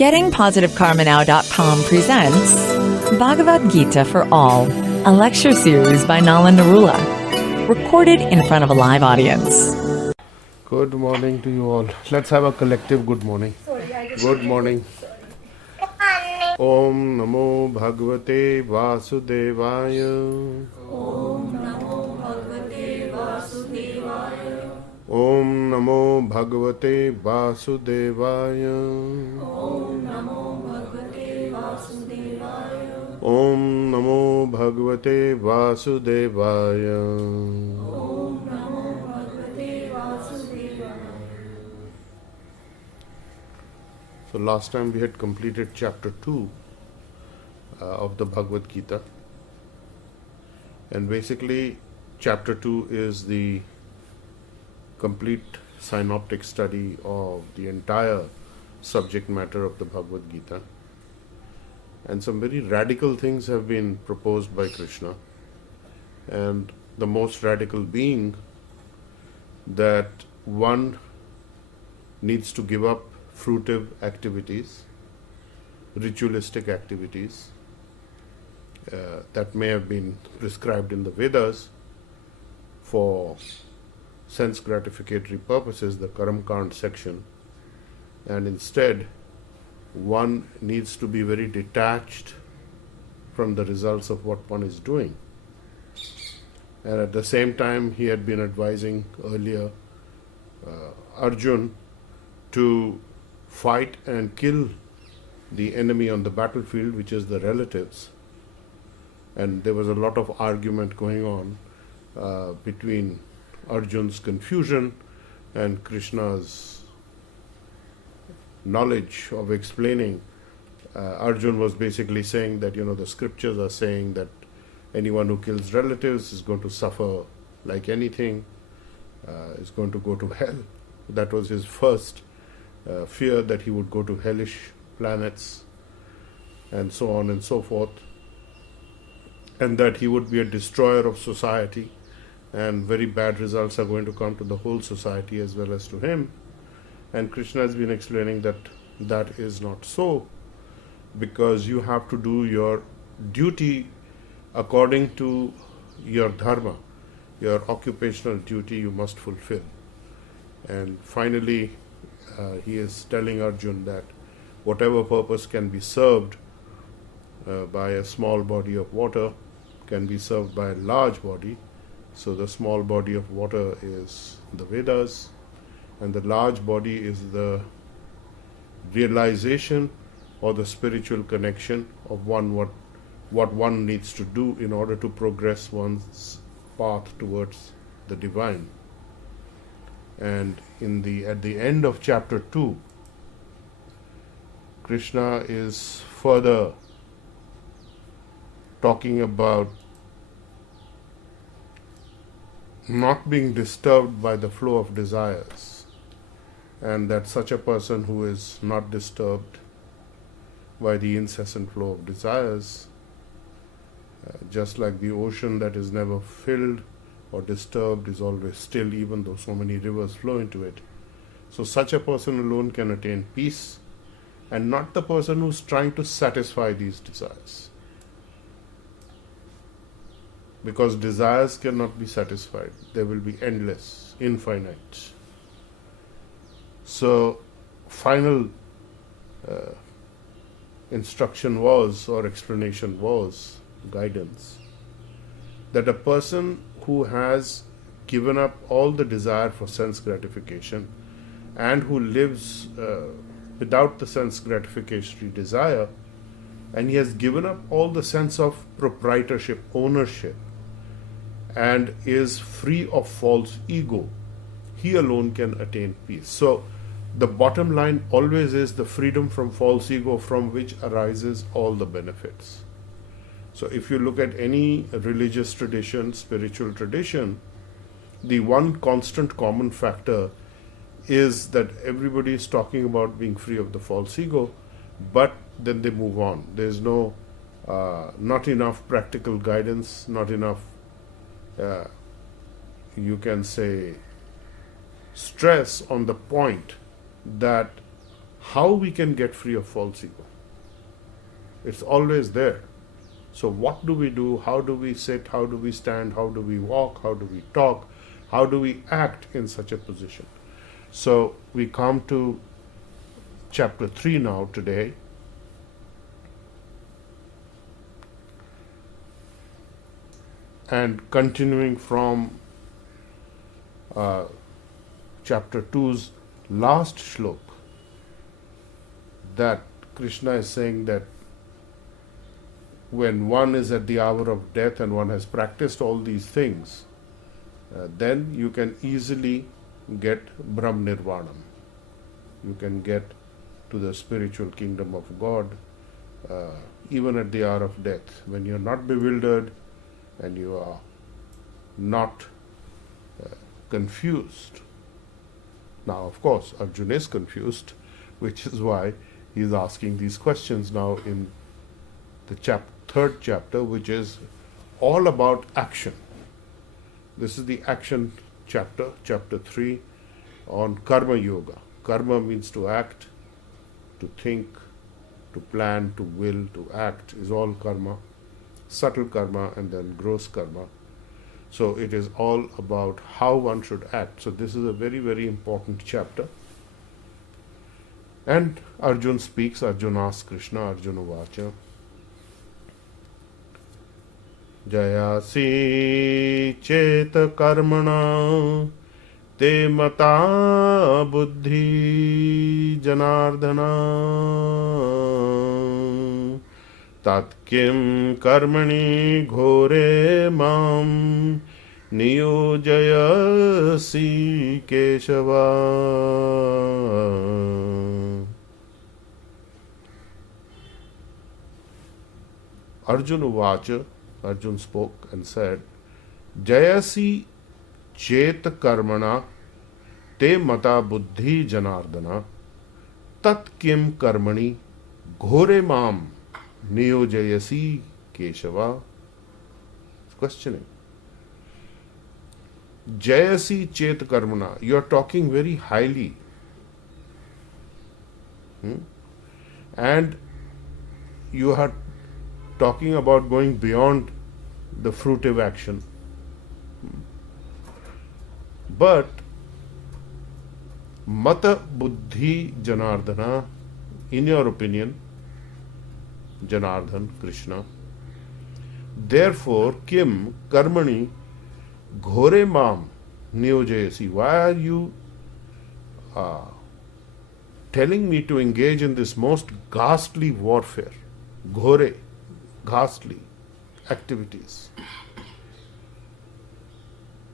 GettingPositiveKarmaNow.com presents Bhagavad Gita for All, a lecture series by Nala Narula, recorded in front of a live audience. Good morning to you all. Let's have a collective good morning. Good morning. Om Namo Bhagavate Vasudevaya. Om Namo Bhagavate Vasudevaya. Om Namo Bhagavate Vasudevaya. So last time we had completed chapter 2 of the Bhagavad Gita, and basically chapter 2 is the complete synoptic study of the entire subject matter of the Bhagavad Gita, and some very radical things have been proposed by Krishna, and the most radical being that one needs to give up fruitive activities, ritualistic activities that may have been prescribed in the Vedas for sense gratificatory purposes, the Karam Kand section, and instead one needs to be very detached from the results of what one is doing. And at the same time, he had been advising earlier Arjun to fight and kill the enemy on the battlefield, which is the relatives. And there was a lot of argument going on between Arjun's confusion and Krishna's knowledge of explaining. Arjun was basically saying that, the scriptures are saying that anyone who kills relatives is going to suffer like anything, is going to go to hell. That was his first fear, that he would go to hellish planets and so on and so forth, and that he would be a destroyer of society, and very bad results are going to come to the whole society as well as to him. And Krishna has been explaining that that is not so, because you have to do your duty according to your dharma, your occupational duty you must fulfill. And finally he is telling Arjun that whatever purpose can be served by a small body of water can be served by a large body. So the small body of water is the Vedas, and the large body is the realization or the spiritual connection of what one needs to do in order to progress one's path towards the divine. And at the end of chapter 2, Krishna is further talking about not being disturbed by the flow of desires, and that such a person who is not disturbed by the incessant flow of desires, just like the ocean that is never filled or disturbed, is always still, even though so many rivers flow into it. So such a person alone can attain peace, and not the person who's trying to satisfy these desires, because desires cannot be satisfied. They will be endless, infinite. So final instruction was, or explanation was, guidance, that a person who has given up all the desire for sense gratification and who lives without the sense gratification desire, and he has given up all the sense of proprietorship, ownership, and is free of false ego, he alone can attain peace. So the bottom line always is the freedom from false ego, from which arises all the benefits. So if you look at any religious tradition, spiritual tradition, the one constant common factor is that everybody is talking about being free of the false ego, but then they move on. There's not enough practical guidance, not enough, you can say, stress on the point that how we can get free of false ego. It's always there. So what do we do? How do we sit? How do we stand? How do we walk? How do we talk? How do we act in such a position? So we come to chapter 3 now today. And continuing from chapter 2's last shlok, that Krishna is saying that when one is at the hour of death and one has practiced all these things, then you can easily get Brahm Nirvanam. You can get to the spiritual kingdom of God even at the hour of death, when you are not bewildered and you are not confused. Now, of course, Arjuna is confused, which is why he is asking these questions now in the third chapter, which is all about action. This is the action chapter, chapter 3, on Karma Yoga. Karma means to act, to think, to plan, to will, to act is all karma. Subtle karma and then gross karma. So it is all about how one should act. So this is a very, very important chapter. And Arjuna speaks, Arjuna asks Krishna, Arjuna Vacha. Jayasi cheta karmana te mata buddhi janardhana tat kim karmani ghore mam niyojayasi keshava. Arjuna Vacha, Arjuna spoke and said, Jayasi chet karmana te mata buddhi janardana tat kim karmani ghore mam niyojayasi keshava. Questioning. Jayasi chet karmana, you are talking very highly. And you are talking about going beyond the fruitive action. But Mata Buddhi Janardana, in your opinion, Janardhan, Krishna, therefore, Kim Karmani Ghore Mam Niyojayasi, why are you telling me to engage in this most ghastly warfare? Ghore, ghastly activities.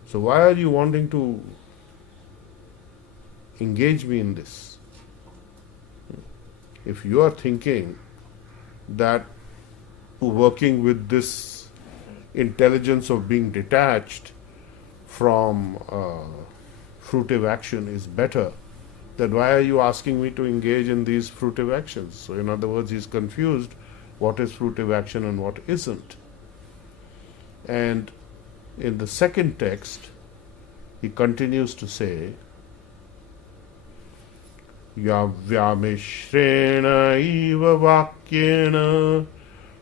So why are you wanting to engage me in this? If you are thinking that working with this intelligence of being detached from fruitive action is better, then why are you asking me to engage in these fruitive actions? So in other words, he's confused what is fruitive action and what isn't. And in the second text, he continues to say, Yavyamishrena iva vakyena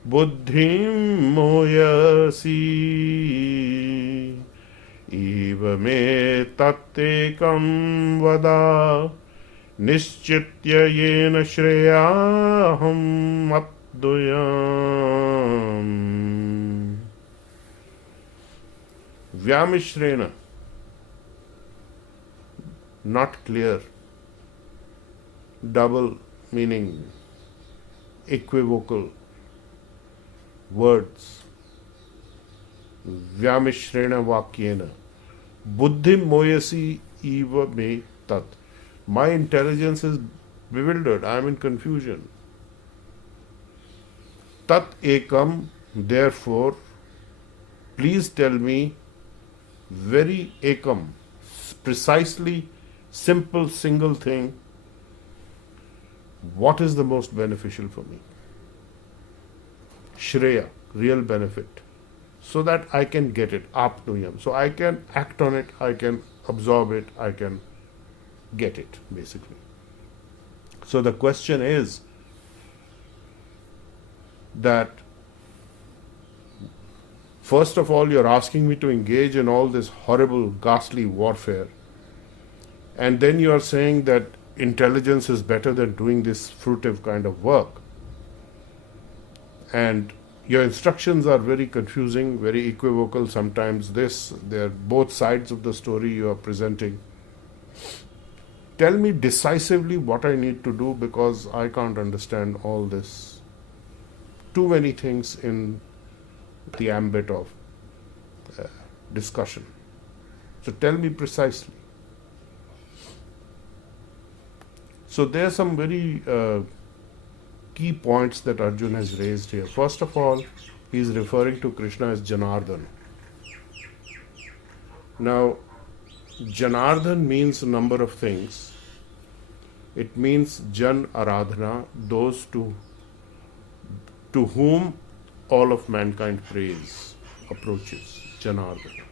buddhim moyasi iva me tattekam vada nischitya yena shreyaham apduyam. Vyamishrena, not clear, double meaning, equivocal words. Vyamishrena vakyena buddhim moyasi eva me tat. My intelligence is bewildered, I am in confusion. Tat ekam, therefore, please tell me very ekam, precisely, simple, single thing, what is the most beneficial for me? Shreya, real benefit, so that I can get it, apnuyam. So I can act on it, I can absorb it, I can get it, basically. So the question is that, first of all, you're asking me to engage in all this horrible, ghastly warfare, and then you are saying that intelligence is better than doing this fruitive kind of work. And your instructions are very confusing, very equivocal. Sometimes they're both sides of the story you are presenting. Tell me decisively what I need to do, because I can't understand all this. Too many things in the ambit of discussion. So tell me precisely. So there are some very key points that Arjun has raised here. First of all, he is referring to Krishna as Janardhan. Now, Janardhan means a number of things. It means Jan Aradhana, those to whom all of mankind prays, approaches, Janardhan.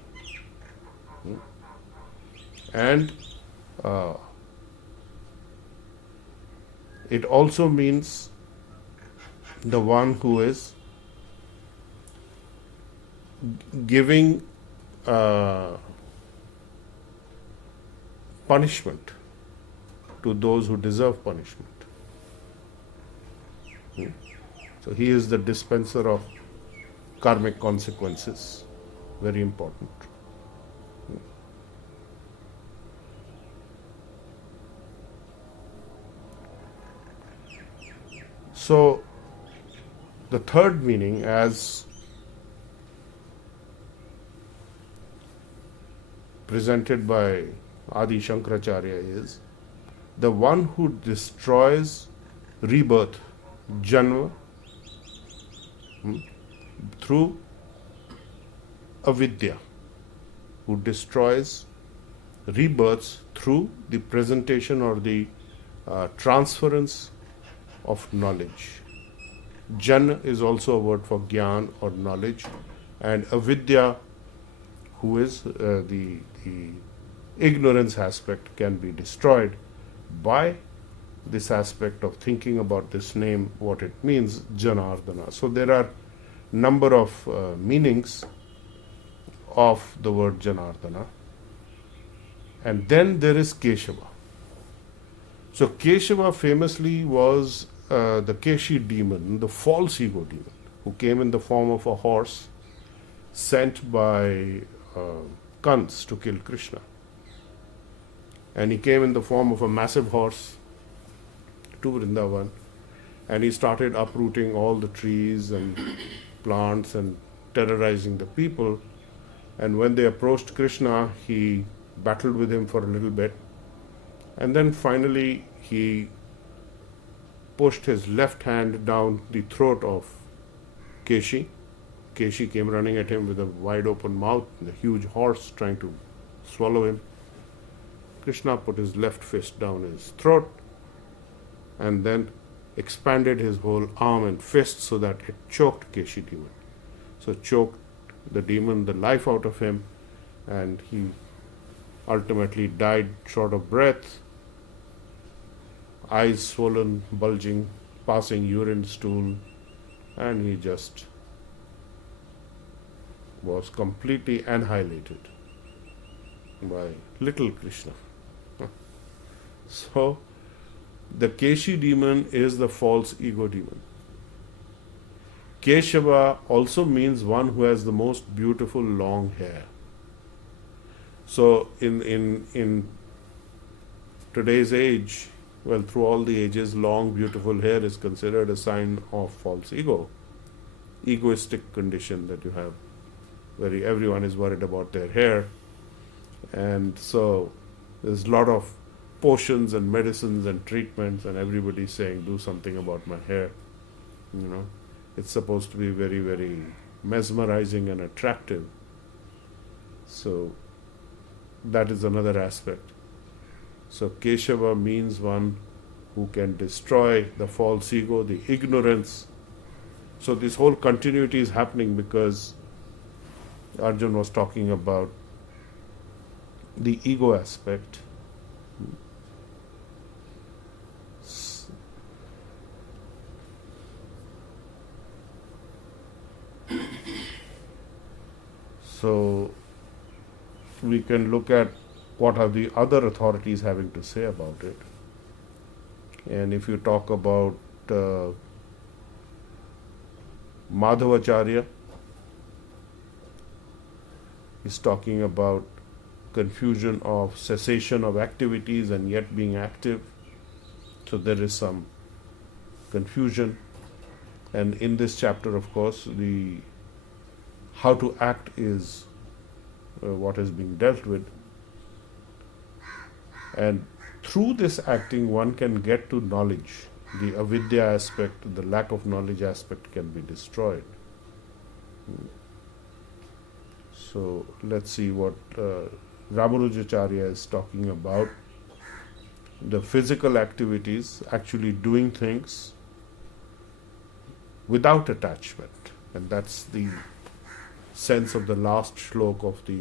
And it also means the one who is giving punishment to those who deserve punishment. So he is the dispenser of karmic consequences. Very important. So the third meaning, as presented by Adi Shankaracharya, is the one who destroys rebirth, janma, through avidya, who destroys rebirths through the presentation or the transference of knowledge. Jan is also a word for gyan or knowledge, and avidya, who is the ignorance aspect, can be destroyed by this aspect of thinking about this name, what it means, Janardana. So there are number of meanings of the word Janardana. And then there is Keshava. So Keshava famously was the Keshi demon, the false ego demon, who came in the form of a horse sent by Kans to kill Krishna. And he came in the form of a massive horse to Vrindavan, and he started uprooting all the trees and plants and terrorizing the people. And when they approached Krishna, he battled with him for a little bit, and then finally he pushed his left hand down the throat of Keshi. Keshi came running at him with a wide open mouth and a huge horse trying to swallow him. Krishna put his left fist down his throat and then expanded his whole arm and fist so that it choked Keshi demon. So choked the demon the life out of him, and he ultimately died short of breath, eyes swollen, bulging, passing urine, stool, and he just was completely annihilated by little Krishna. So the Keshi demon is the false ego demon. Keshava also means one who has the most beautiful long hair. So in today's age, well, through all the ages, long beautiful hair is considered a sign of false ego, egoistic condition that you have, where everyone is worried about their hair. And so there's a lot of potions and medicines and treatments, and everybody's saying, do something about my hair. You know, it's supposed to be very, very mesmerizing and attractive. So that is another aspect. So Keshava means one who can destroy the false ego, the ignorance. So this whole continuity is happening because Arjun was talking about the ego aspect. So we can look at what are the other authorities having to say about it. And if you talk about Madhavacharya, is talking about confusion of cessation of activities and yet being active. So there is some confusion. And in this chapter, of course, the how to act is what is being dealt with. And through this acting, one can get to knowledge. The avidya aspect, the lack of knowledge aspect can be destroyed. So let's see what Ramanujacharya is talking about. The physical activities, actually doing things without attachment. And that's the sense of the last shlok of the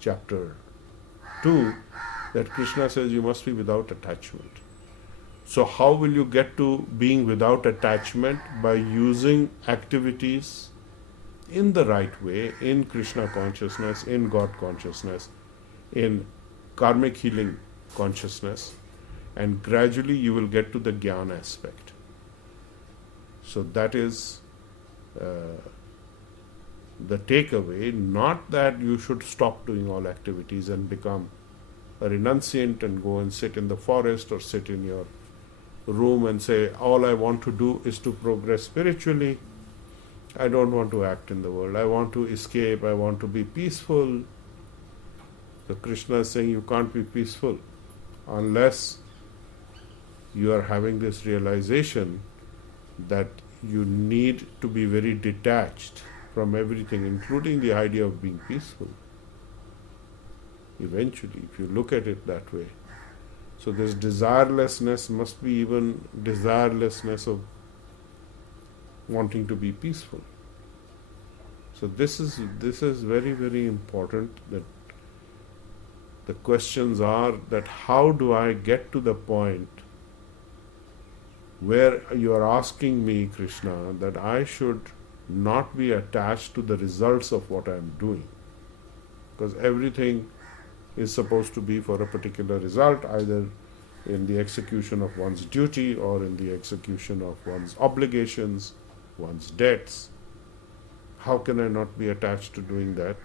chapter 2, that Krishna says you must be without attachment. So how will you get to being without attachment? By using activities in the right way, in Krishna consciousness, in God consciousness, in karmic healing consciousness, and gradually you will get to the jnana aspect. So that is the takeaway, not that you should stop doing all activities and become a renunciant and go and sit in the forest or sit in your room and say, all I want to do is to progress spiritually. I don't want to act in the world. I want to escape. I want to be peaceful. So Krishna is saying you can't be peaceful unless you are having this realization that you need to be very detached from everything, including the idea of being peaceful. Eventually, if you look at it that way. So this desirelessness must be even desirelessness of wanting to be peaceful. So this is very, very important, that the questions are that how do I get to the point where you are asking me, Krishna, that I should not be attached to the results of what I am doing. Because everything is supposed to be for a particular result, either in the execution of one's duty or in the execution of one's obligations, one's debts. How can I not be attached to doing that?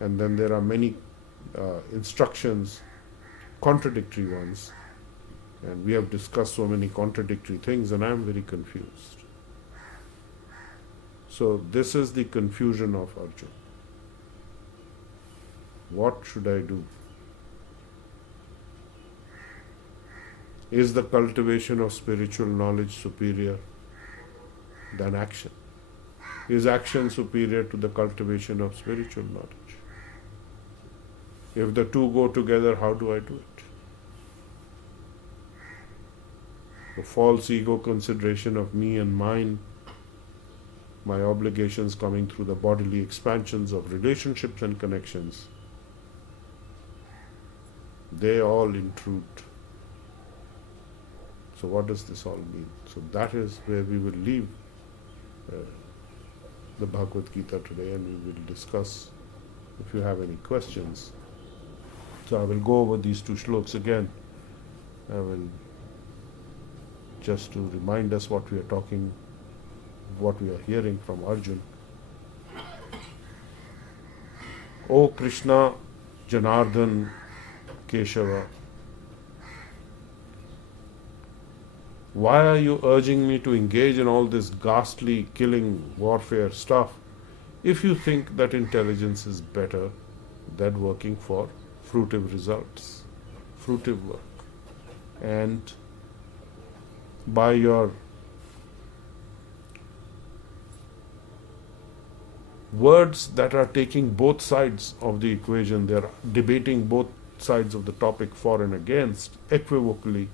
And then there are many instructions, contradictory ones, and we have discussed so many contradictory things, and I am very confused. So this is the confusion of Arjuna. What should I do? Is the cultivation of spiritual knowledge superior than action? Is action superior to the cultivation of spiritual knowledge? If the two go together, how do I do it? The false ego consideration of me and mine, my obligations coming through the bodily expansions of relationships and connections, they all intrude. So what does this all mean? So that is where we will leave the Bhagavad Gita today, and we will discuss if you have any questions. So I will go over these two shloks again. I will just to remind us what we are talking, what we are hearing from Arjun. O Krishna, Janardhan, Keshava, why are you urging me to engage in all this ghastly killing, warfare stuff if you think that intelligence is better than working for fruitive results, fruitive work? And by your words that are taking both sides of the equation, they are debating both sides of the topic for and against equivocally,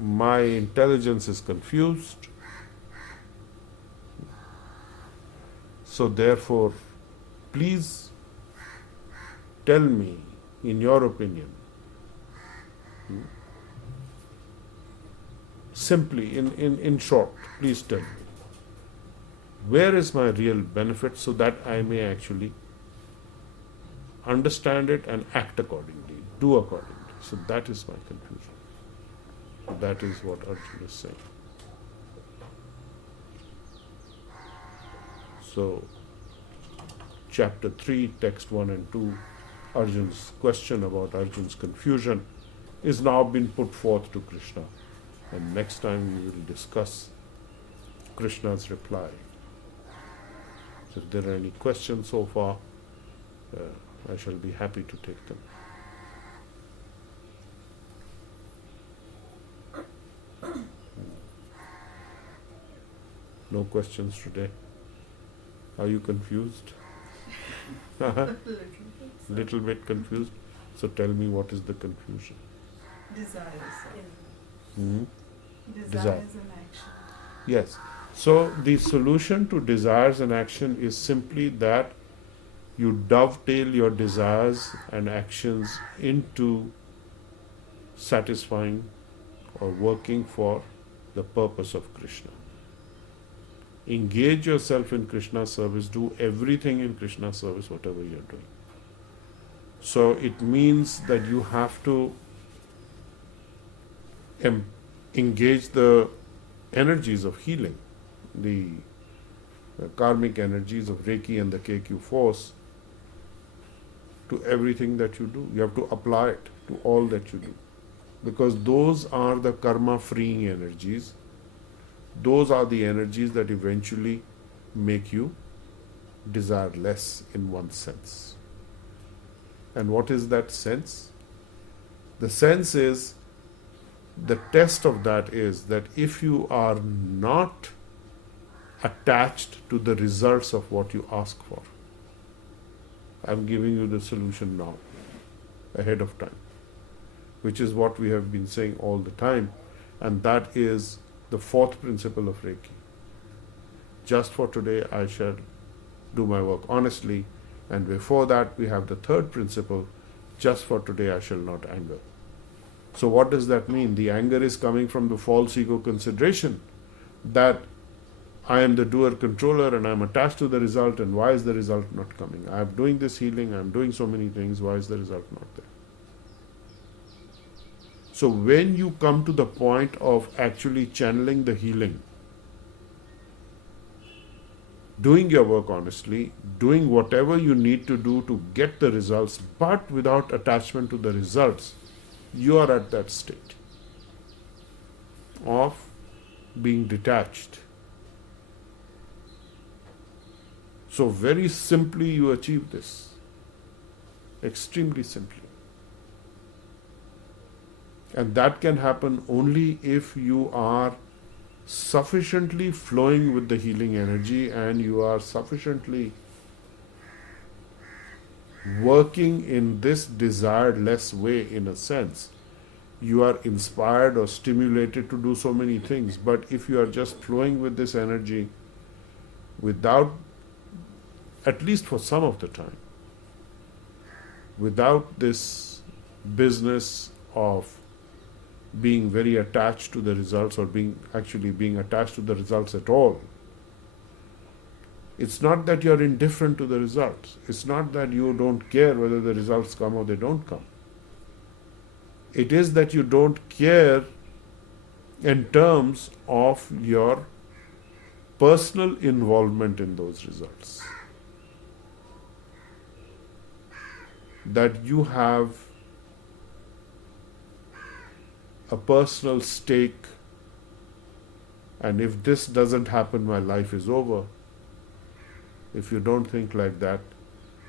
my intelligence is confused. So therefore, please tell me, in your opinion, simply, in short, please tell me, Where is my real benefit, so that I may actually understand it and act accordingly, do accordingly. So that is my confusion. That is what Arjuna is saying. So, chapter 3, text 1 and 2, Arjun's question about Arjun's confusion is now been put forth to Krishna. And next time we will discuss Krishna's reply. So if there are any questions so far, I shall be happy to take them. No questions today? Are you confused? Little bit confused? So tell me, what is the confusion? Desires. Hmm? Desires and action. Yes. So the solution to desires and action is simply that you dovetail your desires and actions into satisfying or working for the purpose of Krishna. Engage yourself in Krishna's service, do everything in Krishna's service, whatever you're doing. So it means that you have to engage the energies of healing, the karmic energies of Reiki and the KQ force to everything that you do. You have to apply it to all that you do, because those are the karma freeing energies. Those are the energies that eventually make you desire less in one sense. And what is that sense? The sense is, the test of that is that if you are not attached to the results of what you ask for, I'm giving you the solution now, ahead of time, which is what we have been saying all the time, and that is the fourth principle of Reiki. Just for today, I shall do my work honestly, and before that, we have the third principle, just for today, I shall not anger. So what does that mean? The anger is coming from the false ego consideration that I am the doer controller and I'm attached to the result, and why is the result not coming? I'm doing this healing, I'm doing so many things, why is the result not there? So when you come to the point of actually channeling the healing, doing your work honestly, doing whatever you need to do to get the results, but without attachment to the results, you are at that state of being detached. So very simply you achieve this. Extremely simply. And that can happen only if you are sufficiently flowing with the healing energy and you are sufficiently working in this desired less way, in a sense. You are inspired or stimulated to do so many things, but if you are just flowing with this energy without, at least for some of the time, without this business of being very attached to the results, or being attached to the results at all. It's not that you're indifferent to the results. It's not that you don't care whether the results come or they don't come. It is that you don't care in terms of your personal involvement in those results. That you have a personal stake, and if this doesn't happen, my life is over. If you don't think like that,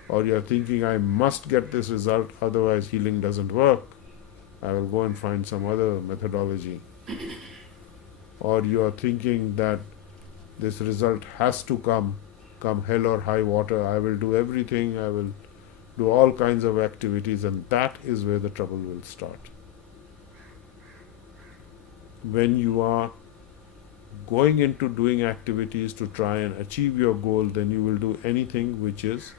or you're thinking, I must get this result, otherwise healing doesn't work, I will go and find some other methodology. Or you are thinking that this result has to come hell or high water, I will do everything, I will do all kinds of activities, and that is where the trouble will start. When you are going into doing activities to try and achieve your goal, then you will do anything which is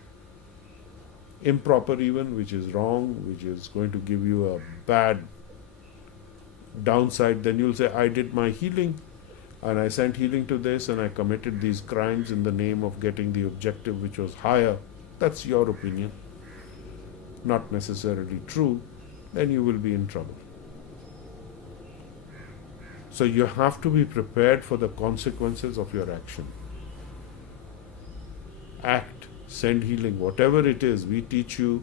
improper even, which is wrong, which is going to give you a bad downside. Then you'll say, I did my healing, and I sent healing to this and I committed these crimes in the name of getting the objective which was higher, that's your opinion, not necessarily true, then you will be in trouble. So you have to be prepared for the consequences of your action. Act, send healing, whatever it is, we teach you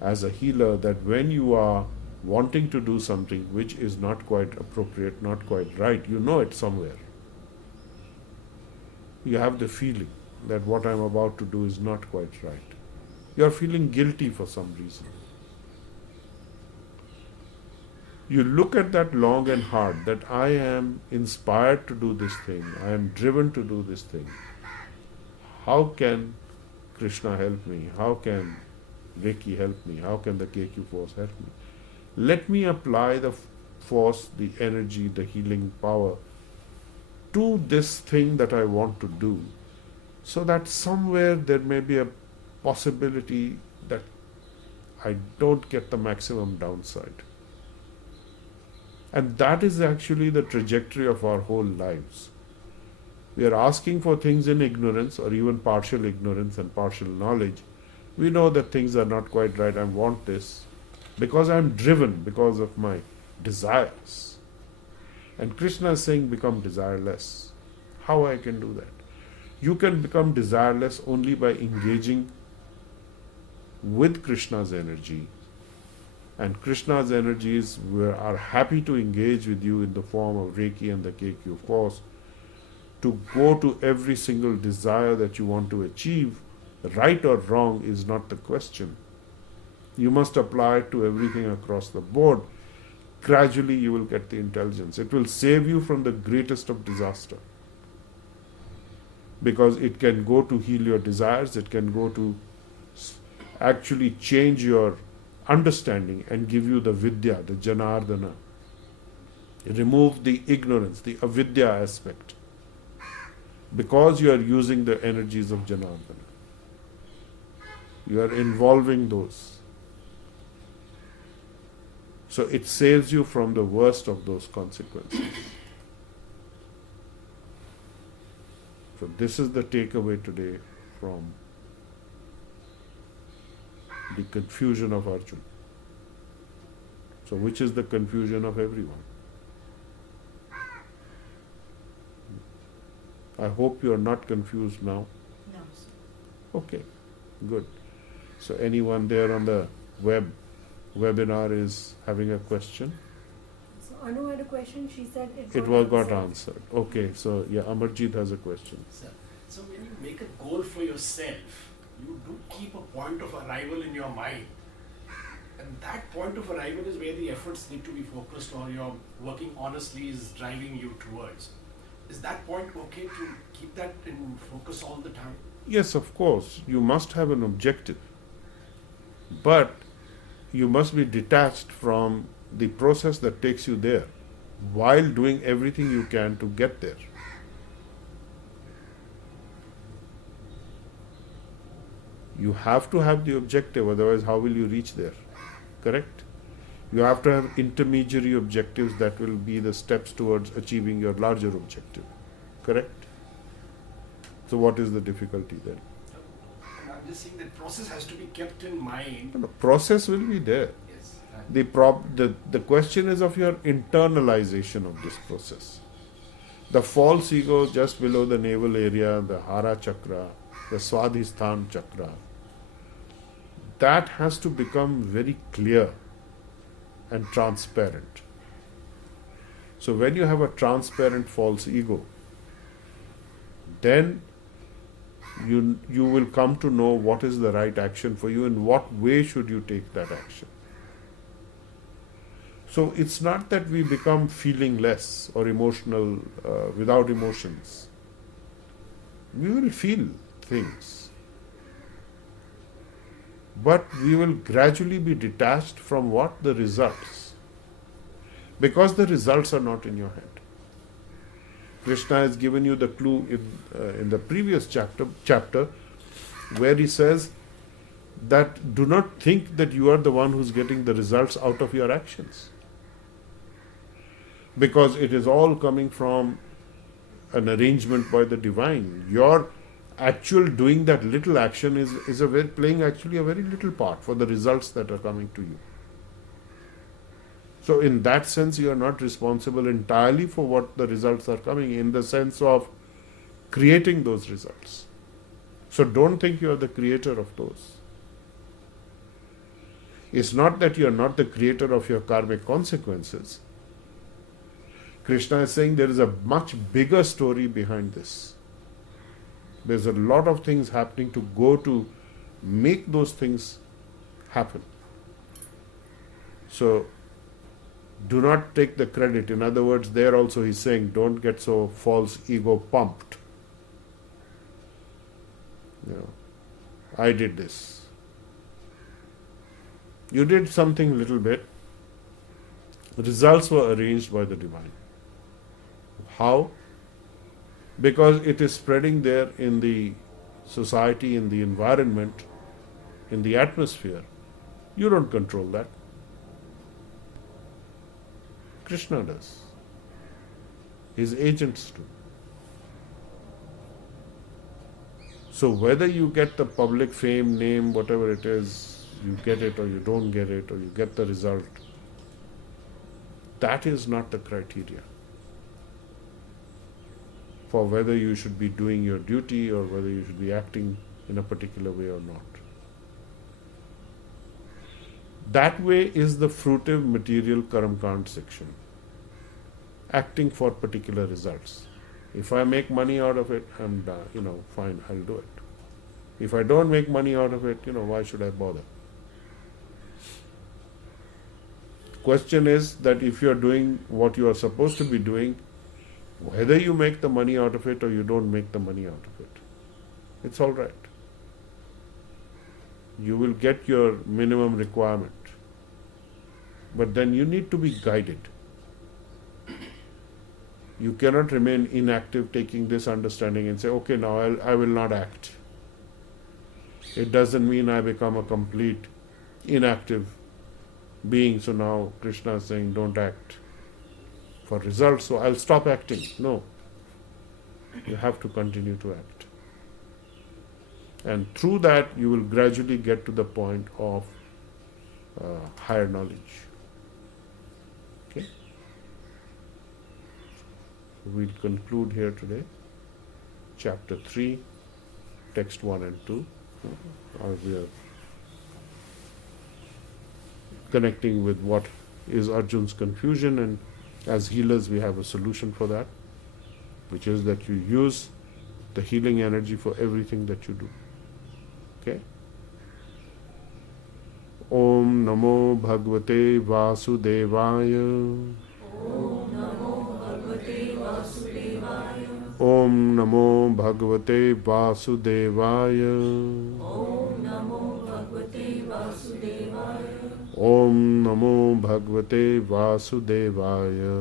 as a healer that when you are wanting to do something which is not quite appropriate, not quite right, you know it somewhere. You have the feeling that what I'm about to do is not quite right. You're feeling guilty for some reason. You look at that long and hard, that I am inspired to do this thing, I am driven to do this thing. How can Krishna help me? How can Reiki help me? How can the KQ force help me? Let me apply the force, the energy, the healing power to this thing that I want to do, so that somewhere there may be a possibility that I don't get the maximum downside. And that is actually the trajectory of our whole lives. We are asking for things in ignorance or even partial ignorance and partial knowledge. We know that things are not quite right. I want this because I'm driven because of my desires. And Krishna is saying, become desireless. How I can do that? You can become desireless only by engaging with Krishna's energy. And Krishna's energies are happy to engage with you in the form of Reiki and the KQ force to go to every single desire that you want to achieve. Right or wrong is not the question. You must apply it to everything across the board. Gradually you will get the intelligence. It will save you from the greatest of disaster. Because it can go to heal your desires, it can go to actually change your understanding and give you the vidya, the janardana. Remove the ignorance, the avidya aspect. Because you are using the energies of janardana. You are involving those. So it saves you from the worst of those consequences. So this is the takeaway today from the confusion of Arjuna. So which is the confusion of everyone? I hope you are not confused now. No, sir. Okay, good. So anyone there on the webinar is having a question? So Anu had a question. She said It was got answered. Okay, so yeah, Amarjeet has a question. Sir, so when you make a goal for yourself, you do keep a point of arrival in your mind. And that point of arrival is where the efforts need to be focused, or your working honestly is driving you towards. Is that point okay to keep that in focus all the time? Yes, of course. You must have an objective. But you must be detached from the process that takes you there while doing everything you can to get there. You have to have the objective, otherwise how will you reach there? Correct? You have to have intermediary objectives that will be the steps towards achieving your larger objective. Correct? So what is the difficulty then? And I'm just saying that process has to be kept in mind. The process will be there. Yes. The question is of your internalization of this process. The false ego just below the navel area, the Hara chakra, the Swadhisthana chakra, that has to become very clear and transparent. So when you have a transparent false ego, then you will come to know what is the right action for you, in what way should you take that action. So it's not that we become feeling less or emotional, without emotions. We will feel things. But we will gradually be detached from what? The results. Because the results are not in your hand. Krishna has given you the clue in the previous chapter where he says that do not think that you are the one who's getting the results out of your actions. Because it is all coming from an arrangement by the divine. Your actual doing that little action is playing actually a very little part for the results that are coming to you. So in that sense, you are not responsible entirely for what the results are coming, in the sense of creating those results. So don't think you are the creator of those. It's not that you are not the creator of your karmic consequences. Krishna is saying there is a much bigger story behind this. There's a lot of things happening to go to make those things happen. So do not take the credit. In other words, there also he's saying, don't get so false ego pumped. I did this. You did something little bit. The results were arranged by the divine. How? Because it is spreading there in the society, in the environment, in the atmosphere. You don't control that. Krishna does. His agents do. So whether you get the public fame, name, whatever it is, you get it or you don't get it, or you get the result, that is not the criteria for whether you should be doing your duty or whether you should be acting in a particular way or not. That way is the fruitive material Karamkand section. Acting for particular results. If I make money out of it, I'm fine, I'll do it. If I don't make money out of it, why should I bother? Question is that if you are doing what you are supposed to be doing, whether you make the money out of it or you don't make the money out of it, it's all right. You will get your minimum requirement. But then you need to be guided. You cannot remain inactive taking this understanding and say, okay, now I will not act. It doesn't mean I become a complete inactive being. So now Krishna is saying, don't act for results, so I'll stop acting. No. You have to continue to act. And through that, you will gradually get to the point of higher knowledge. Okay? We'll conclude here today. Chapter 3, text 1 and 2. We are connecting with what is Arjun's confusion, and as healers we have a solution for that, which is that you use the healing energy for everything that you do. Okay? Om Namo Bhagavate Vasudevaya. Om Namo Bhagavate Vasudevaya. Om Namo Bhagavate Vasudevaya. Om Namo Bhagavate Vasudevaya. Om Namo Bhagavate Vasudevaya.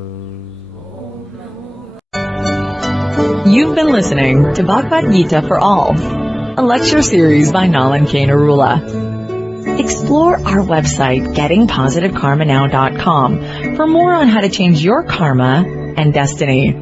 You've been listening to Bhagavad Gita for All, a lecture series by Nalan K. Narula. Explore our website, gettingpositivekarmanow.com, for more on how to change your karma and destiny.